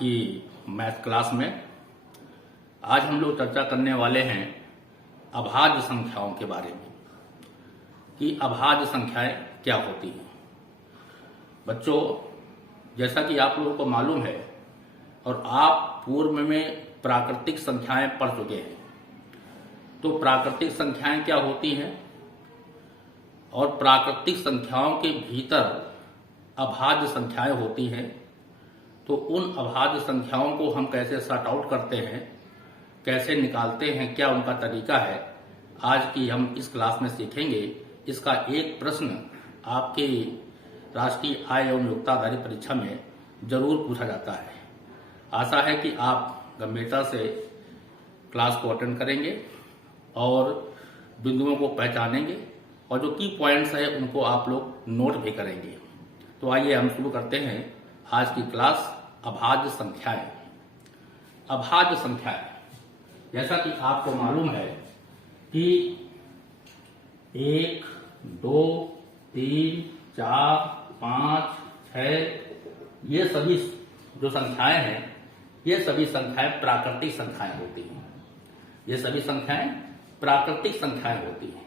की math class में। आज हम लोग चर्चा करने वाले हैं अभाज्य संख्याओं के बारे में कि अभाज्य संख्याएं क्या होती हैं। बच्चों, जैसा कि आप लोगों को मालूम है और आप पूर्व में प्राकृतिक संख्याएं पढ़ चुके हैं, तो प्राकृतिक संख्याएं क्या होती हैं और प्राकृतिक संख्याओं के भीतर अभाज्य संख्याएं होती हैं। तो उन अभाज्य संख्याओं को हम कैसे सॉर्ट आउट करते हैं, कैसे निकालते हैं, क्या उनका तरीका है, आज की हम इस क्लास में सीखेंगे। इसका एक प्रश्न आपके राष्ट्रीय आय एवं योग्यता आधारित परीक्षा में जरूर पूछा जाता है। आशा है कि आप गंभीरता से क्लास को अटेंड करेंगे और बिंदुओं को पहचानेंगे और जो की पॉइंट्स है उनको आप लोग नोट भी करेंगे। तो आइए हम शुरू करते हैं आज की क्लास। अभाज्य संख्याएं। अभाज्य संख्याएं, जैसा कि आपको मालूम है कि 1, 2, 3, 4, 5, 6 ये सभी जो संख्याएं हैं, ये सभी संख्याएं प्राकृतिक संख्याएं होती हैं। ये सभी संख्याएं प्राकृतिक संख्याएं होती हैं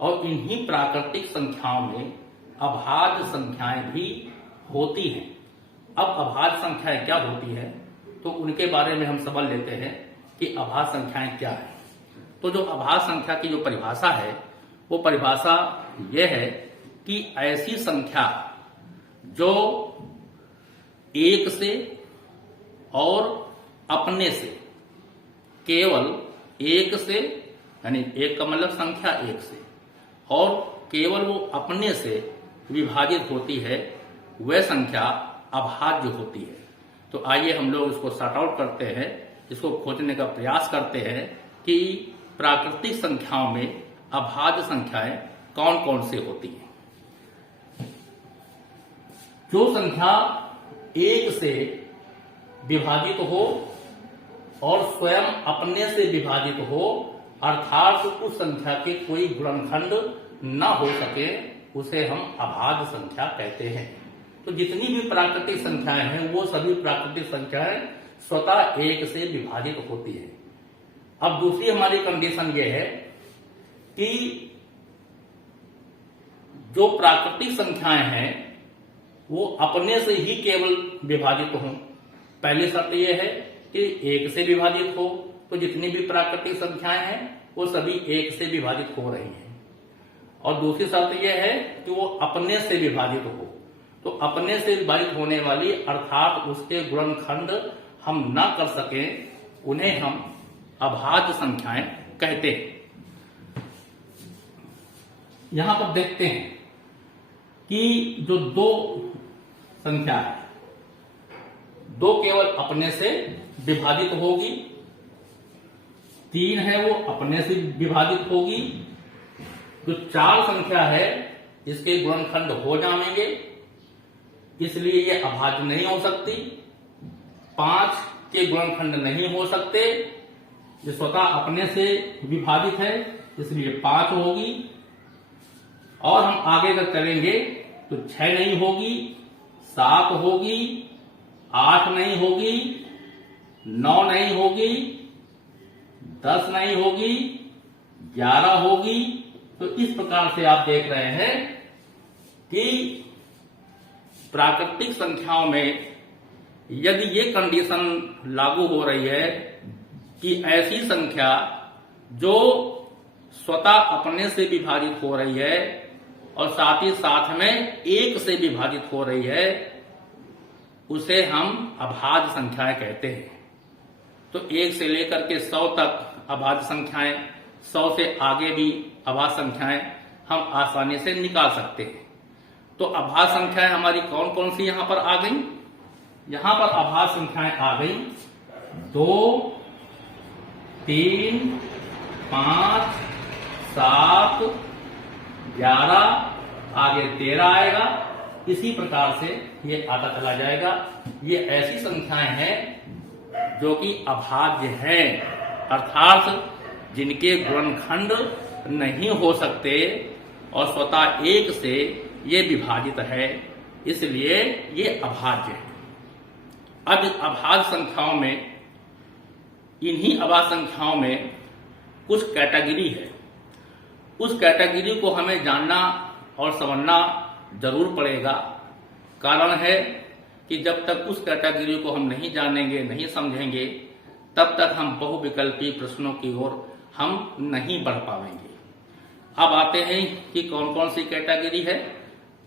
और इन्हीं प्राकृतिक संख्याओं में अभाज्य संख्याएं भी होती हैं। अब अभाज्य संख्याएं क्या होती है, तो उनके बारे में हम समझ लेते हैं कि अभाज्य संख्याएं क्या है। तो जो अभाज्य संख्या की जो परिभाषा है, वो परिभाषा ये है कि ऐसी संख्या जो एक से और अपने से, केवल एक से, यानी एक का मतलब संख्या एक से, और केवल वो अपने से विभाजित होती है, वह संख्या अभाज्य होती है। तो आइए हम लोग इसको सॉर्ट आउट करते हैं, इसको खोजने का प्रयास करते हैं कि प्राकृतिक संख्याओं में अभाज्य संख्याएं कौन कौन से होती हैं। जो संख्या एक से विभाजित हो और स्वयं अपने से विभाजित हो, अर्थात उस संख्या के कोई गुणनखंड न हो सके, उसे हम अभाज्य संख्या कहते हैं। तो जितनी भी प्राकृतिक संख्याएं हैं, वो सभी प्राकृतिक संख्याएं स्वतः एक से विभाजित होती है। अब दूसरी हमारी कंडीशन ये है कि जो प्राकृतिक संख्याएं हैं वो अपने से ही केवल विभाजित हों। पहली शर्त यह है कि एक से विभाजित हो, तो जितनी भी प्राकृतिक संख्याएं हैं वो सभी एक से विभाजित हो रही हैं। और दूसरी शर्त यह है कि वो अपने से विभाजित हो। तो अपने से विभाजित होने वाली अर्थात उसके गुणनखंड हम न कर सकें, उन्हें हम अभाज्य संख्याएं कहते हैं। यहां पर देखते हैं कि जो दो संख्या है, दो केवल अपने से विभाजित होगी, 3 है वो अपने से विभाजित होगी, जो 4 संख्या है इसके गुणनखंड हो जाएंगे, इसलिए ये अभाज्य नहीं हो सकती। 5 के गुणनखंड नहीं हो सकते, ये स्वतः अपने से विभाजित है, इसलिए 5 होगी। और हम आगे का करेंगे तो 6 नहीं होगी, 7 होगी, 8 नहीं होगी, 9 नहीं होगी, 10 नहीं होगी, 11 होगी। तो इस प्रकार से आप देख रहे हैं कि प्राकृतिक संख्याओं में यदि ये कंडीशन लागू हो रही है कि ऐसी संख्या जो स्वतः अपने से विभाजित हो रही है और साथ ही साथ में एक से विभाजित हो रही है, उसे हम अभाज्य संख्याएं कहते हैं। तो 1 से लेकर के 100 तक अभाज्य संख्याएं, 100 से आगे भी अभाज्य संख्याएं हम आसानी से निकाल सकते हैं। तो अभाज्य संख्याएं हमारी कौन कौन सी यहां पर आ गई? यहां पर अभाज्य संख्याएं आ गई 2, 3, 5, 7, 11, आगे 13 आएगा। इसी प्रकार से ये आता चला जाएगा। ये ऐसी संख्याएं हैं जो कि अभाज्य हैं, अर्थात जिनके गुणनखंड नहीं हो सकते और स्वतः एक से ये विभाजित है, इसलिए ये अभाज्य है। अब अभाज्य संख्याओं में, इन्हीं अभाज्य संख्याओं में कुछ कैटेगरी है। उस कैटेगरी को हमें जानना और समझना जरूर पड़ेगा। कारण है कि जब तक उस कैटेगरी को हम नहीं जानेंगे, नहीं समझेंगे, तब तक हम बहुविकल्पी प्रश्नों की ओर हम नहीं बढ़ पाएंगे। अब आते हैं कि कौन कौन सी कैटेगरी है,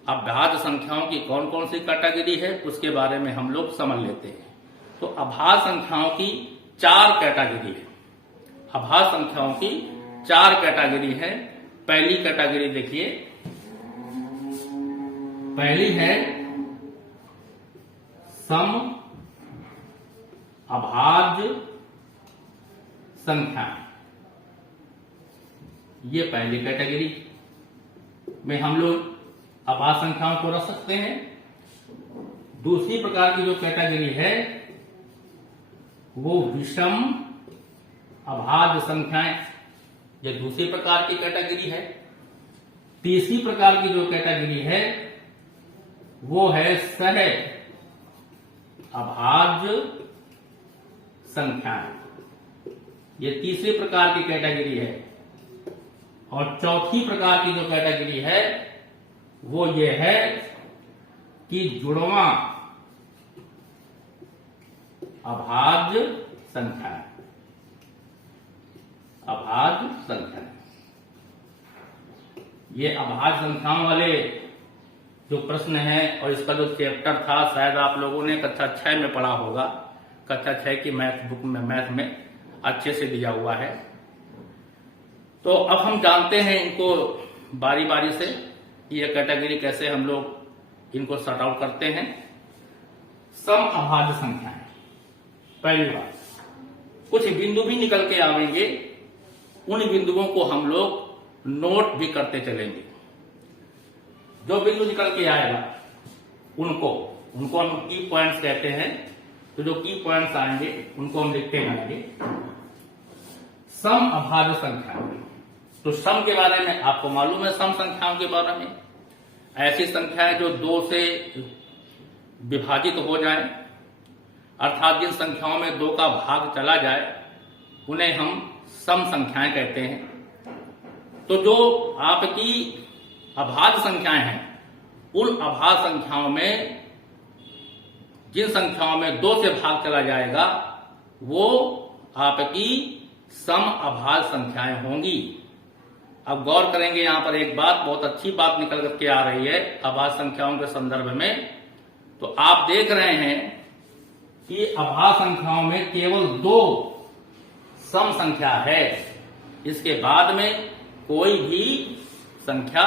अभाज्य संख्याओं की कौन कौन सी कैटेगरी है, उसके बारे में हम लोग समझ लेते हैं। तो अभाज्य संख्याओं की 4 कैटेगरी है। अभाज्य संख्याओं की 4 कैटेगरी है। पहली कैटेगरी देखिए, पहली है सम अभाज्य संख्या। ये पहली कैटेगरी में हम लोग अभाज्य संख्याओं को रख सकते हैं। दूसरी प्रकार की जो कैटेगरी है वो विषम अभाज्य संख्याएं, ये दूसरी प्रकार की कैटेगरी है। तीसरी प्रकार की जो कैटेगरी है वो है सह अभाज्य संख्याएं, ये तीसरी प्रकार की कैटेगरी है। और चौथी प्रकार की जो कैटेगरी है वो ये है कि जुड़वा अभाज्य संख्या। अभाज्य संख्या, ये अभाज्य संख्याओं वाले जो प्रश्न है और इसका जो चैप्टर था शायद आप लोगों ने कक्षा 6 में पढ़ा होगा। कक्षा 6 की मैथ बुक में, मैथ में अच्छे से दिया हुआ है। तो अब हम जानते हैं इनको बारी बारी से, ये कैटेगरी कैसे हम लोग इनको सॉर्ट आउट करते हैं। सम अभाज्य संख्याएं, पहली बात, कुछ बिंदु भी निकल के आवेंगे, उन बिंदुओं को हम लोग नोट भी करते चलेंगे। जो बिंदु निकल के आएगा उनको हम की पॉइंट्स कहते हैं। तो जो की पॉइंट्स आएंगे उनको हम लिखते जाएंगे। सम अभाज्य संख्या, तो सम के बारे में आपको मालूम है। सम संख्याओं के बारे में ऐसी संख्याएं जो 2 से विभाजित हो जाए, अर्थात जिन संख्याओं में 2 का भाग चला जाए उन्हें हम सम संख्याएं कहते हैं। तो जो आपकी अभाज्य संख्याएं हैं, उन अभाज्य संख्याओं में जिन संख्याओं में 2 से भाग चला जाएगा वो आपकी सम अभाज्य संख्याएं होंगी। अब गौर करेंगे, यहां पर एक बात, बहुत अच्छी बात निकल करके आ रही है अभाज्य संख्याओं के संदर्भ में। तो आप देख रहे हैं कि अभाज्य संख्याओं में केवल 2 सम संख्या है, इसके बाद में कोई भी संख्या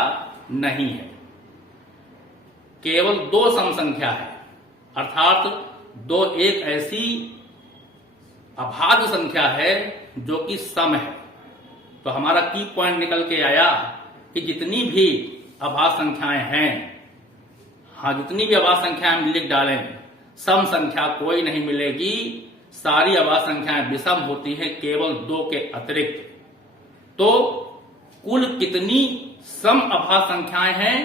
नहीं है। केवल 2 सम संख्या है, अर्थात 2 एक ऐसी अभाज्य संख्या है जो कि सम है। तो हमारा की पॉइंट निकल के आया कि जितनी भी अभाज्य संख्याएं हैं, जितनी भी अभाज्य संख्याएं हम लिख डालें, सम संख्या कोई नहीं मिलेगी। सारी अभाज्य संख्याएं विषम होती हैं, केवल 2 के अतिरिक्त। तो कुल कितनी सम अभाज्य संख्याएं हैं?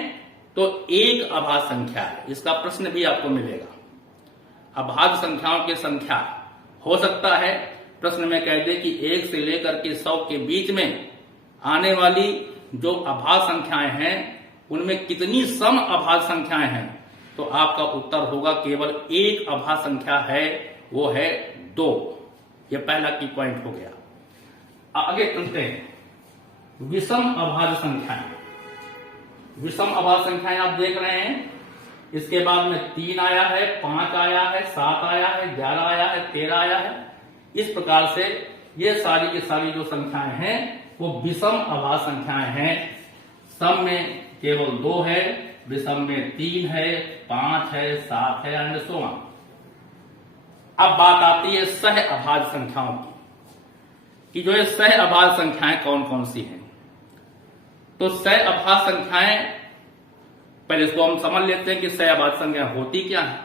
तो 1 अभाज्य संख्या है। इसका प्रश्न भी आपको मिलेगा। अभाज्य संख्याओं की संख्या हो सकता है प्रश्न में कह दे कि 1 से लेकर के 100 के बीच में आने वाली जो अभाज्य संख्याएं हैं उनमें कितनी सम अभाज्य संख्याएं हैं। तो आपका उत्तर होगा केवल 1 अभाज्य संख्या है, वो है 2। ये पहला की पॉइंट हो गया। आगे चलते हैं। विषम अभाज्य संख्याएं। विषम अभाज्य संख्याएं आप देख रहे हैं, इसके बाद में 3 आया है, 5 आया है, 7 आया है, 11 आया है, 13 आया है। इस प्रकार से ये सारी की सारी जो संख्याएं हैं वो विषम अभाज्य संख्याएं हैं। सम में केवल 2 है, विषम में 3 है, 5 है, 7 है एंड सो ऑन। अब बात आती है सह अभाज्य संख्याओं की, कि जो ये सह अभाज्य संख्याएं कौन कौन सी हैं। तो सह अभाज्य संख्याएं, पहले इसको हम समझ लेते हैं कि सह अभाज्य संख्याएं होती क्या है,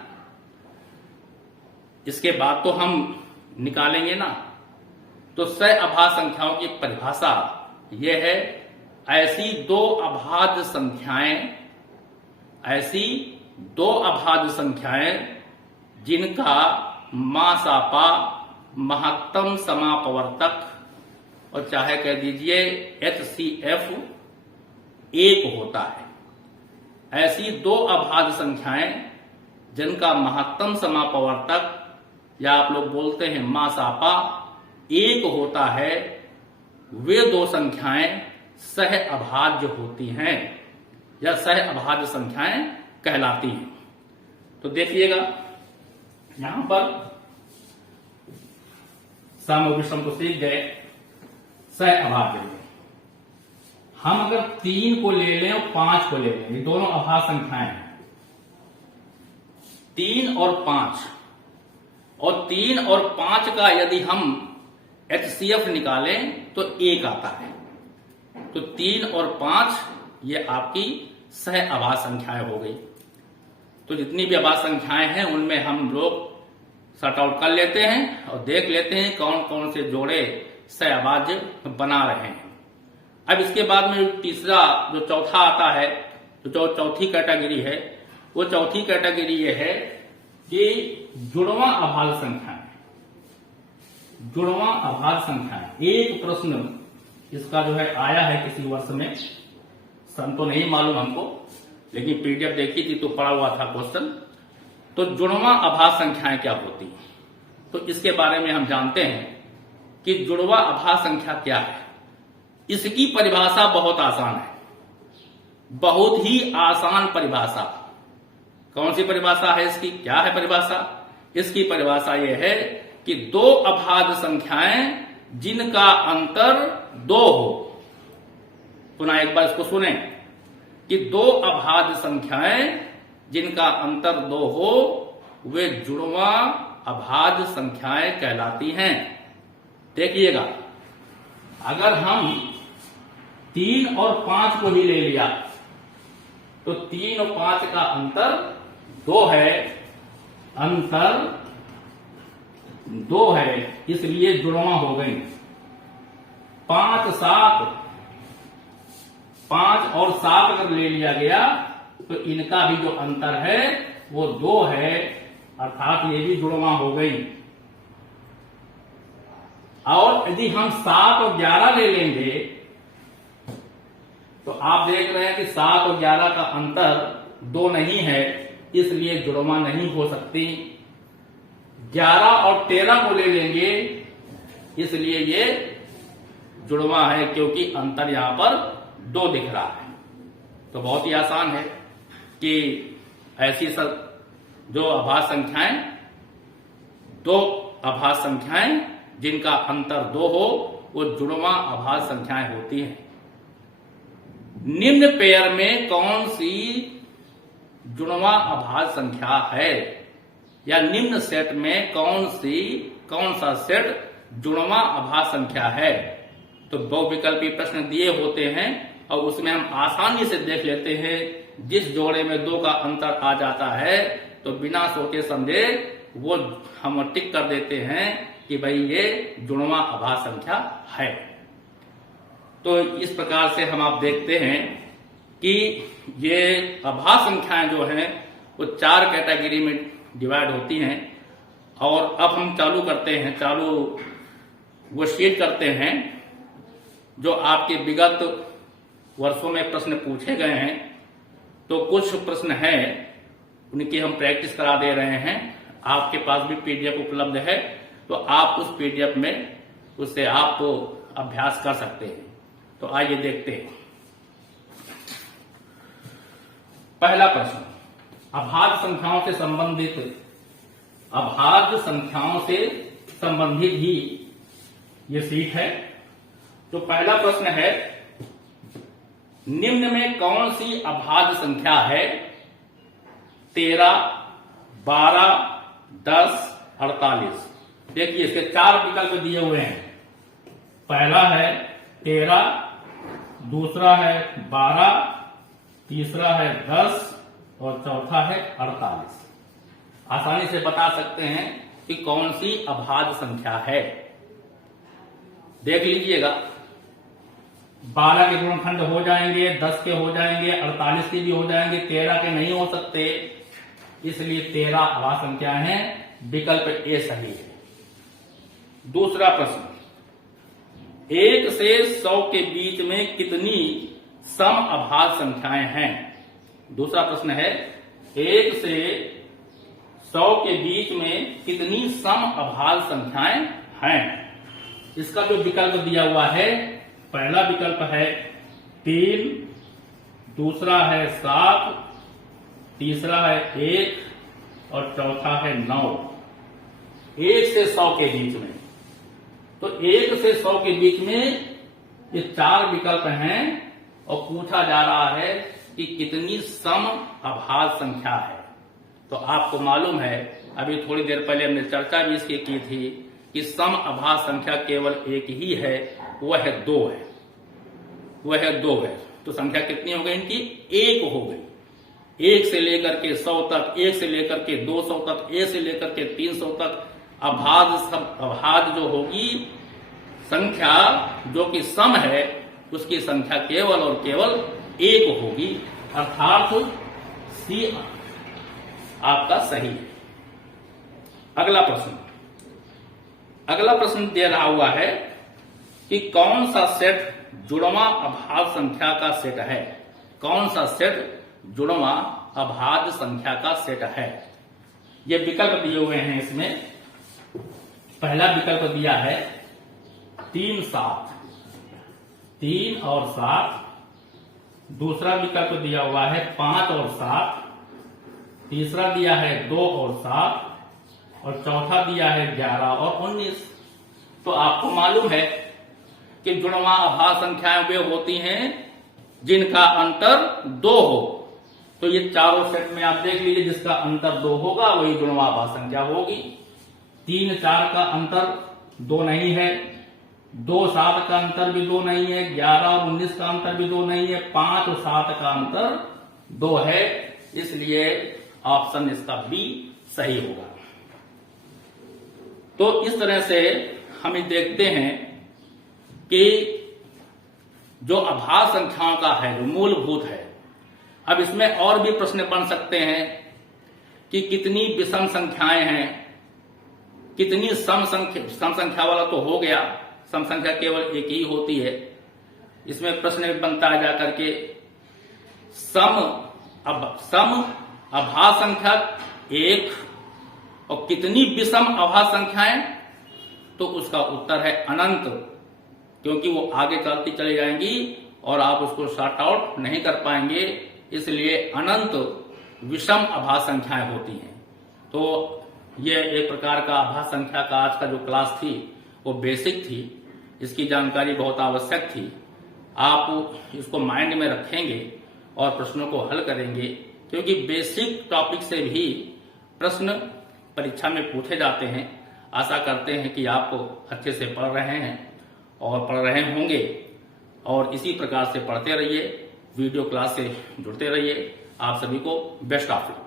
इसके बाद तो हम निकालेंगे ना। तो सह अभाज्य संख्याओं की परिभाषा यह है, ऐसी 2 अभाज्य संख्याएं, ऐसी 2 अभाज्य संख्याएं जिनका मा सा पा महत्तम समापवर्तक, और चाहे कह दीजिए HCF 1 होता है। ऐसी दो अभाज्य संख्याएं जिनका महत्तम समापवर्तक या आप लोग बोलते हैं मासापा 1 होता है, वे दो संख्याएं सह अभाज्य होती हैं या सह अभाज्य संख्याएं कहलाती हैं। तो देखिएगा यहां पर सम और विषम को सीख गए। सह अभाज्य में हम अगर 3 को ले लें और 5 को ले लें, ये दोनों अभाज्य संख्याएं हैं, 3 और 5, और 3 और 5 का यदि हम HCF निकालें तो 1 आता है। तो 3 और 5 ये आपकी सह अभाज्य संख्याएं हो गई। तो जितनी भी अभाज्य संख्याएं हैं उनमें हम लोग सॉर्ट आउट कर लेते हैं और देख लेते हैं कौन कौन से जोड़े सह अभाज्य बना रहे हैं। अब इसके बाद में तीसरा जो चौथा आता है, जो चौथी कैटेगरी है, वो चौथी कैटेगरी ये है कि जुड़वा अभाज्य संख्याएं। जुड़वा अभाज्य संख्याएं, एक प्रश्न इसका जो है आया है किसी वर्ष में, सन तो नहीं मालूम हमको, लेकिन पीडीएफ देखी थी तो पढ़ा हुआ था क्वेश्चन। तो जुड़वा अभाज्य संख्याएं क्या होती हैं, तो इसके बारे में हम जानते हैं कि जुड़वा अभाज्य संख्या क्या है। इसकी परिभाषा बहुत आसान है, बहुत ही आसान परिभाषा। कौन सी परिभाषा है इसकी, क्या है परिभाषा? इसकी परिभाषा यह है कि दो अभाज्य संख्याएं जिनका अंतर 2 हो। पुनः एक बार इसको सुने कि दो अभाज्य संख्याएं जिनका अंतर 2 हो वे जुड़वा अभाज्य संख्याएं कहलाती हैं। देखिएगा, अगर हम 3 और 5 को ही ले लिया तो 3 और 5 का अंतर 2 है, अंतर 2 है, इसलिए जुड़वा हो गई। 5 और 7 अगर ले लिया गया तो इनका भी जो अंतर है वो 2 है, अर्थात ये भी जुड़वा हो गई। और यदि हम 7 और 11 ले लेंगे तो आप देख रहे हैं कि 7 और 11 का अंतर 2 नहीं है, इसलिए जुड़वा नहीं हो सकती। 11 और 13 को ले लेंगे, इसलिए ये जुड़वा है क्योंकि अंतर यहां पर 2 दिख रहा है। तो बहुत ही आसान है कि ऐसी सब जो अभाज्य संख्याएं, दो अभाज्य संख्याएं जिनका अंतर 2 हो वो जुड़वा अभाज्य संख्याएं होती हैं। निम्न पेयर में कौन सी जुड़वा अभाज्य संख्या है, या निम्न सेट में कौन सा सेट जुड़वा अभाज्य संख्या है? तो बहुविकल्पी प्रश्न दिए होते हैं और उसमें हम आसानी से देख लेते हैं। जिस जोड़े में 2 का अंतर आ जाता है तो बिना सोचे समझे वो हम टिक कर देते हैं कि भाई ये जुड़वा अभाज्य संख्या है। तो इस प्रकार से हम आप देखते हैं कि ये अभाज्य संख्याएं जो हैं वो 4 कैटेगरी में डिवाइड होती हैं। और अब हम चालू करते हैं, वो शीट करते हैं जो आपके विगत वर्षों में प्रश्न पूछे गए हैं। तो कुछ प्रश्न हैं उनकी हम प्रैक्टिस करा दे रहे हैं। आपके पास भी पीडीएफ उपलब्ध है, तो आप उस पीडीएफ में उससे आप अभ्यास कर सकते हैं। तो आइए देखते हैं। पहला प्रश्न, अभाज्य संख्याओं से संबंधित ही ये सीट है। तो पहला प्रश्न है, निम्न में कौन सी अभाज्य संख्या है 13, 12, 10, 48? देखिए इसके 4 विकल्प दिए हुए हैं। पहला है 13, दूसरा है 12, तीसरा है 10 और चौथा है 48। आसानी से बता सकते हैं कि कौन सी अभाज्य संख्या है। देख लीजिएगा, 12 के गुणनखंड हो जाएंगे, 10 के हो जाएंगे, 48 के भी हो जाएंगे, 13 के नहीं हो सकते, इसलिए 13 अभाज्य संख्या है। विकल्प ए सही है। दूसरा प्रश्न, 1 से 100 के बीच में कितनी सम अभाज्य संख्याएं हैं? दूसरा प्रश्न है 1 से 100 के बीच में कितनी सम अभाज्य संख्याएं हैं? इसका जो विकल्प दिया हुआ है, पहला विकल्प है 3, दूसरा है 7, तीसरा है 1 और चौथा है 9। 1 से 100 के बीच में, तो 1 से 100 के बीच में ये 4 विकल्प हैं और पूछा जा रहा है कि कितनी सम अभाज्य संख्या है। तो आपको मालूम है, अभी थोड़ी देर पहले हमने चर्चा भी इसकी की थी कि सम अभाज्य संख्या केवल एक ही है, वह है 2 है, वह है 2 है। तो संख्या कितनी हो गई इनकी? 1 हो गई। 1 से लेकर के 100 तक, 1 से लेकर के 200 तक, 1 से लेकर के 300 तक अभाज्य जो होगी संख्या, जो कि सम है, उसकी संख्या केवल और केवल 1 होगी, अर्थात सी आपका सही है। अगला प्रश्न दे रहा हुआ है कि कौन सा सेट जुड़वां अभाज्य संख्या का सेट है? कौन सा सेट जुड़वां अभाज्य संख्या का सेट है? ये विकल्प दिए हुए हैं इसमें। पहला विकल्प दिया है 3, 7, 3 और 7। दूसरा विकल्प दिया हुआ है 5 और 7। तीसरा दिया है 2 और 7 और चौथा दिया है 11 और 19। तो आपको मालूम है कि जुड़वां अभाज्य संख्याएं वे होती हैं जिनका अंतर 2 हो। तो ये चारों सेट में आप देख लीजिए, जिसका अंतर 2 होगा वही जुड़वां अभाज्य संख्या होगी। 3, 4 का अंतर 2 नहीं है, 2, 7 का अंतर भी 2 नहीं है, 11 और 19 का अंतर भी 2 नहीं है, 5 और 7 का अंतर 2 है। इसलिए ऑप्शन इसका बी सही होगा। तो इस तरह से हम देखते हैं कि जो अभाज्य संख्याओं का है, जो मूलभूत है, अब इसमें और भी प्रश्न बन सकते हैं कि कितनी विषम संख्याएं हैं, कितनी सम संख्या वाला तो हो गया, सम संख्या केवल एक ही होती है। इसमें प्रश्न बनता है जाकर के सम अभाज्य संख्या 1 और कितनी विषम अभाज्य संख्याएं? तो उसका उत्तर है अनंत, क्योंकि वो आगे चलती चली जाएंगी और आप उसको शॉर्ट आउट नहीं कर पाएंगे। इसलिए अनंत विषम अभाज्य संख्याएं होती हैं। तो ये एक प्रकार का अभाज्य संख्या का आज का जो क्लास थी वो बेसिक थी, इसकी जानकारी बहुत आवश्यक थी। आप इसको माइंड में रखेंगे और प्रश्नों को हल करेंगे, क्योंकि बेसिक टॉपिक से भी प्रश्न परीक्षा में पूछे जाते हैं। आशा करते हैं कि आप अच्छे से पढ़ रहे हैं और पढ़ रहे होंगे, और इसी प्रकार से पढ़ते रहिए, वीडियो क्लास से जुड़ते रहिए। आप सभी को बेस्ट ऑफ लक।